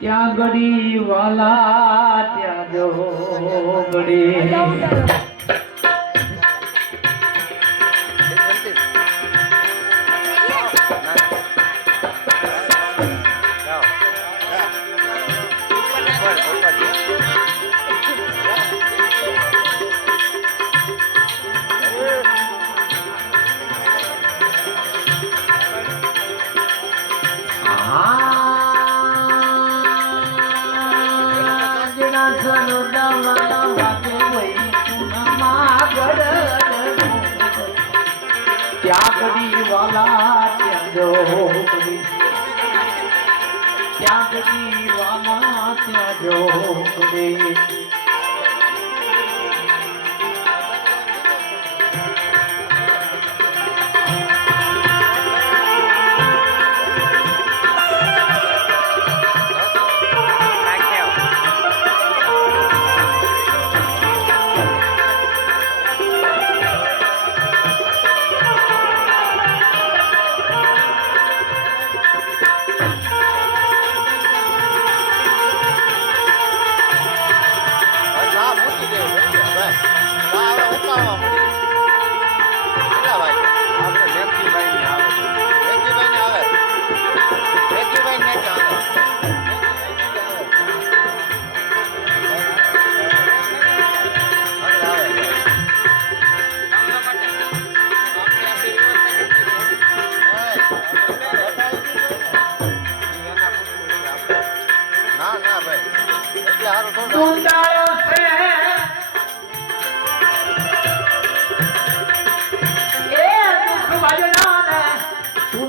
ત્યાં ગડી વાલા ત્યાં જો ગડી ગડી વાલા ત્યાં જો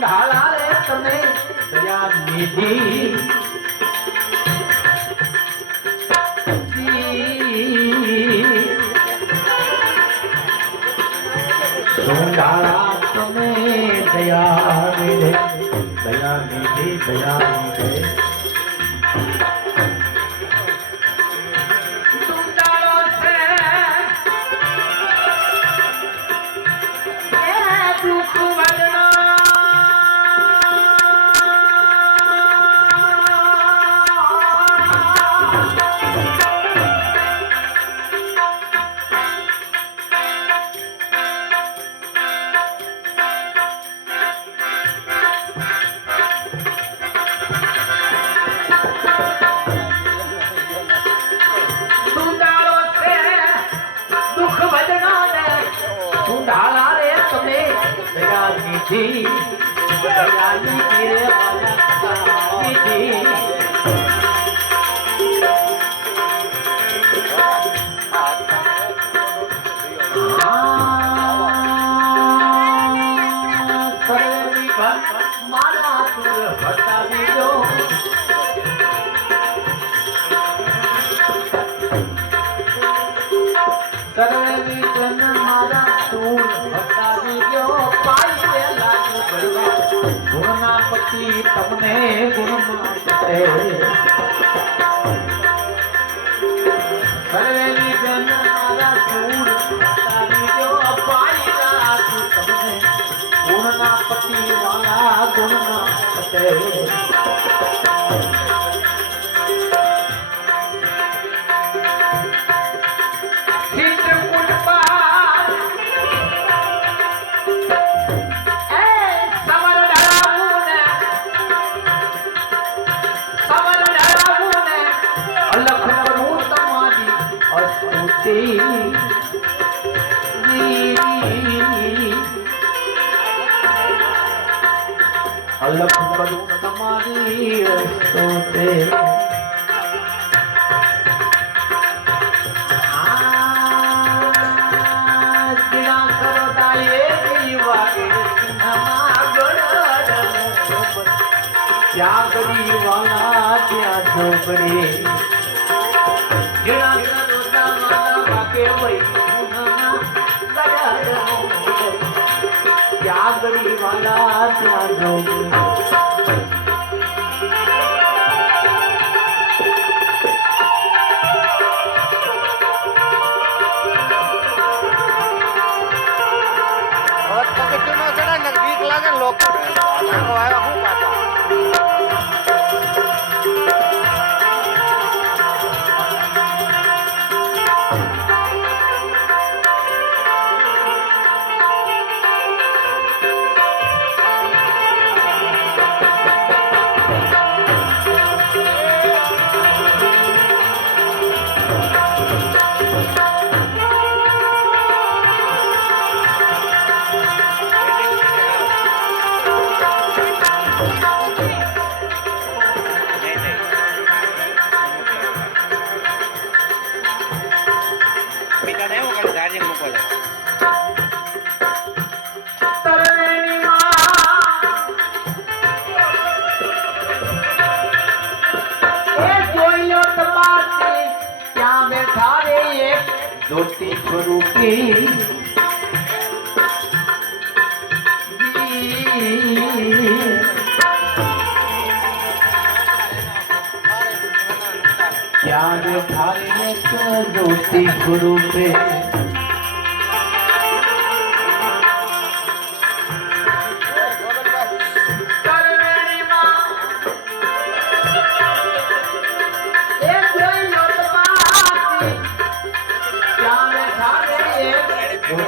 ટૂંઢાલા રે તમે દયા નિધિ દયા તમે દયા દયા દયા નિધિ દયા નિધિ રે નિધિ મારા સુર બતાવી લાગુ ભરવા ગુણના પતિ તમને ગુણ સર્વેની જન મારા સૂર હટાવી દો પાઈ લાગુ તમને ગુણના પતિ વાળા ગુણમાં પતે. અલખ કરું તમારી અસ્તુતિ ત્યાં ગરી વાલા ત્યાં ઝોપડી ને બીક લાગે ને લોકો આવ્યા શું પાછા જ્યોતિ સ્વરૂપે જ્ઞાન ભાઈ જ્યોતિ સ્વરૂપે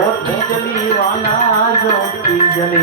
ઓ પિંજલી વાલા જો પિંજલે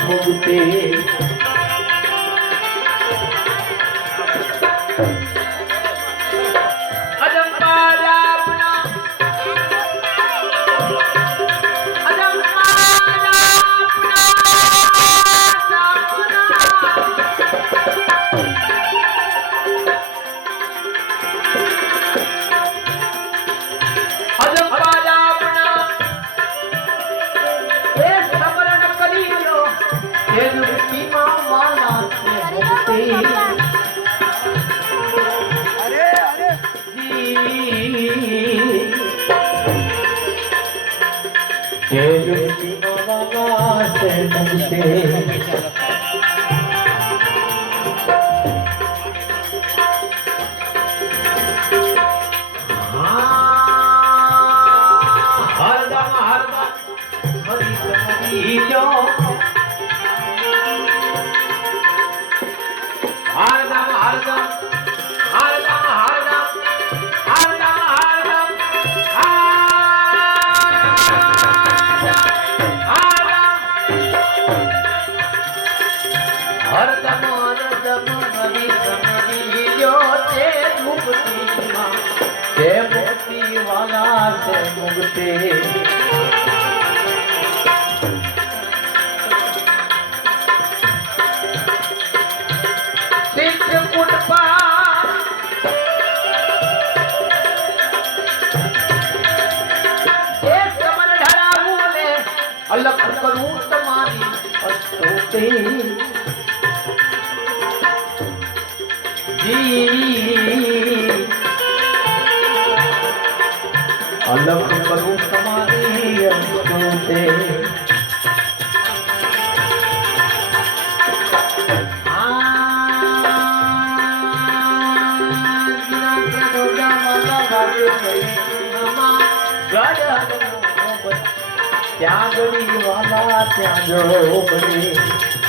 ভুগতে હરદમ હરદમ હરી હરી જો મુક્તિ ચિત્રકૂટ પા ને અલગ કરું તમારી અસ્તુતિ જી ત્યાં જો બળી